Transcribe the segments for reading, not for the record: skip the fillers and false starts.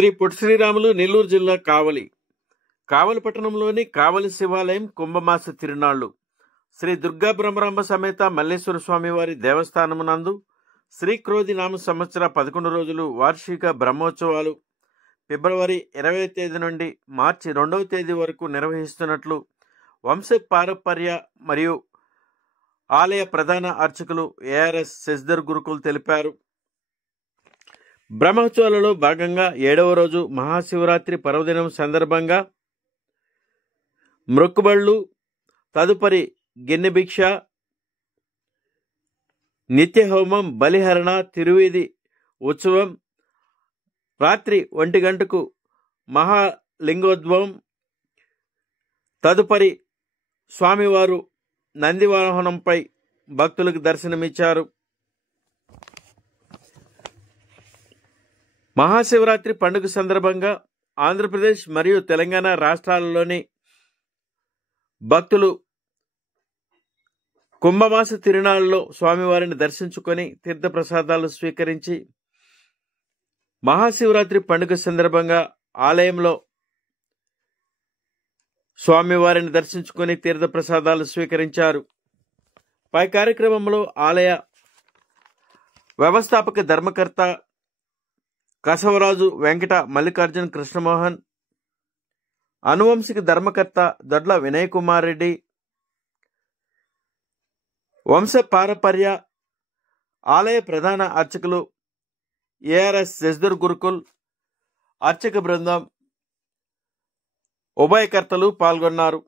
శ్రీ పొట్టి శ్రీరాములు నెల్లూరు జిల్లా కావలి కావలి పట్టణంలోని కావలి శివాలయం కుంభమాస తిరునాళ్లు శ్రీ దుర్గా బ్రహ్మరాంబ సమేత మల్లేశ్వర స్వామి వారి దేవస్థానమునందు శ్రీక్రోధి నామ సంవత్సర 11 రోజులు వార్షిక బ్రహ్మోత్సవాలు ఫిబ్రవరి 20వ తేదీ నుండి మార్చి 2వ తేదీ వరకు నిర్వహిస్తున్నట్లు వంశ పారపర్య మరియు ఆలయ ప్రధాన అర్చకులు ఏఆర్ఎస్ శశిధర్ గురుకుల్ తెలిపారు. బ్రహ్మోత్సవాలలో భాగంగా 7వ రోజు మహాశివరాత్రి పర్వదినం సందర్భంగా మ్రొక్కుబళ్ళు, తదుపరి గిన్నె భిక్ష, నిత్యహోమం, బలిహరణ, తిరువీధి ఉత్సవం, రాత్రి 1 గంటకు మహాలింగోద్భవం, తదుపరి స్వామివారు నందివాహనంపై భక్తులకు దర్శనమిచ్చారు. మహాశివరాత్రి పండుగ సందర్భంగా ఆంధ్రప్రదేశ్ మరియు తెలంగాణ రాష్ట్రాలలోని భక్తులు కుంభమాస తిరునాళ్ళలో స్వామివారిని దర్శించుకొని తీర్థప్రసాదాలు స్వీకరించి మహాశివరాత్రి పండుగ సందర్భంగా ఆలయంలో స్వామివారిని దర్శించుకొని తీర్థప్రసాదాలు స్వీకరించారు. పై కార్యక్రమంలో ఆలయ వ్యవస్థాపక ధర్మకర్త కసవరాజు వెంకట మల్లికార్జున కృష్ణమోహన్, అనువంశిక ధర్మకర్త దొడ్ల వినయ్ కుమార్ రెడ్డి, వంశ పారపర్య ఆలయ ప్రధాన అర్చకులు ఏఆర్ఎస్ శశిధర్ గురుకుల్ అర్చక బృందం ఉభయకర్తలు పాల్గొన్నారు.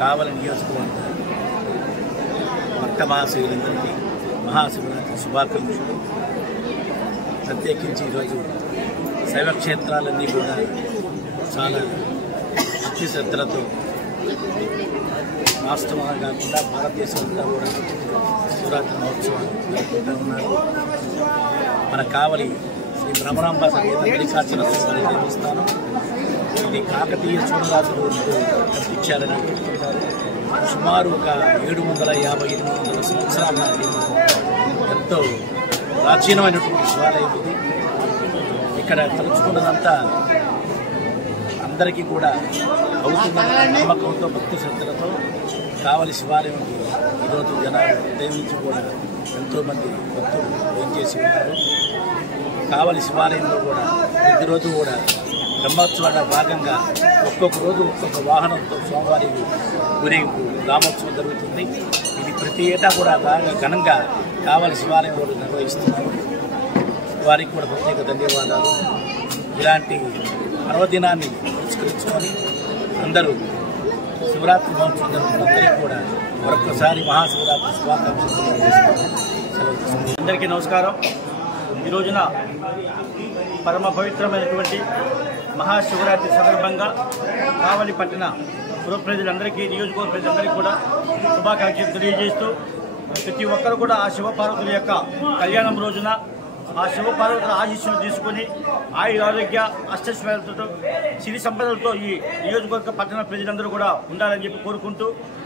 కావలి నియోజకవర్గ భక్త మహాశివులందరికీ మహాశివరాత్రి శుభాకాంక్షలు. ప్రత్యేకించి ఈరోజు శైవ క్షేత్రాలన్నీ కూడా చాలా భక్తి శ్రద్ధలతో రాష్ట్రంగా కాకుండా భారతదేశంలో కూడా శివరాత్రి మహోత్సవాలు జరుపుకుంటూ ఉన్నారు. మన కావలి శ్రీ భ్రమరాంబ సమేత మల్లికార్జున స్వామి దేవస్థానం ఇది కాకతీయ చూడరాజులు కట్టించారని చెప్తుంటారు. సుమారు ఒక 750-800 సంవత్సరాల నాటి ఎంతో ప్రాచీనమైనటువంటి శివాలయం ఇది. ఇక్కడ తలుచుకున్నదంతా అందరికీ కూడా అవుతుందన్న నమ్మకంతో భక్తి శ్రద్ధలతో కావలి శివాలయంకి ఈరోజు జనాలు ఉదయం నుంచి కూడా ఎంతోమంది భక్తులు ఏం చేసి ఉన్నారు. కావలి శివాలయంలో కూడా ప్రతిరోజు కూడా బ్రహ్మోత్సవాల భాగంగా ఒక్కొక్క రోజు ఒక్కొక్క వాహనంతో స్వామివారి ఊరేగింపు రామోత్సవం జరుగుతుంది. ఇది ప్రతి ఏటా కూడా బాగా ఘనంగా కావలి శివాలయంలో నిర్వహిస్తున్నారు. వారికి కూడా ప్రత్యేక ధన్యవాదాలు. ఇలాంటి పర్వదినాన్ని పురస్కరించుకొని అందరూ శివరాత్రి మహోత్సవం జరుగుతున్న కూడా మరొకసారి మహాశివరాత్రి శుభాకాంక్షలు. అందరికీ నమస్కారం. ఈ రోజున పరమ పవిత్రమైనటువంటి మహాశివరాత్రి సందర్భంగా కావలి పట్టణ పుర ప్రజలందరికీ, నియోజకవర్గ ప్రజలందరికీ కూడా శుభాకాంక్షలు తెలియజేస్తూ ప్రతి ఒక్కరు కూడా ఆ శివపార్వతుల యొక్క కళ్యాణం రోజున ఆ శివపార్వతుల ఆశీస్సులు తీసుకుని ఆరోగ్య అష్టైశ్వర్యాలతో సిరి సంపదలతో ఈ నియోజకవర్గ పట్టణ ప్రజలందరూ కూడా ఉండాలని చెప్పి కోరుకుంటూ